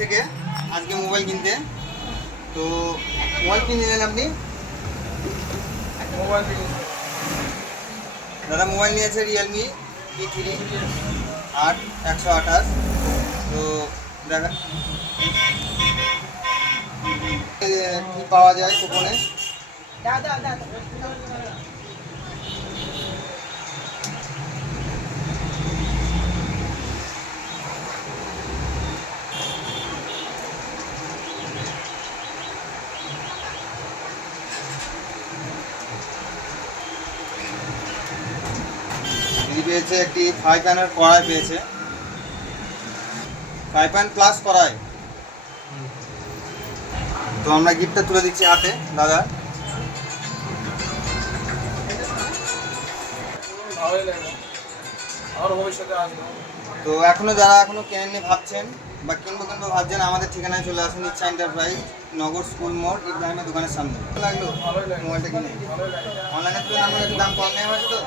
থেকে আজকে মোবাইল কিনতে। তো মোবাইল কিনে নিলেন আপনি? মোবাইল দাদা মোবাইল নিয়েছে রিয়েলমি P3 128। তো দেখা কি পাওয়া যায় কুপনে। দিদি পেয়েছে একটি 5 প্যানের কড়াই পেয়েছে, 5 প্যান প্লাস কড়াই। তো আমরা গিফটটা তুলে দিচ্ছি হাতে দাদা। ভালোই লাগে, আর ভবিষ্যতে আসবো। তো যারা এখনো কেনেননি ভাবছেন বা কিনবো ভাবছেন, আমাদের ঠিকানায় চলে আসুন ইচ্ছা এন্টারপ্রাইজ, নগর স্কুল মোড়, ইব্রাহিমের দোকানের সামনে। লাগলো ভালোই লাগে, মোবাইলটা কিনে ভালোই লাগে। অনলাইনে তুলে আমার একটু দাম কম নেওয়া হয়েছে তো।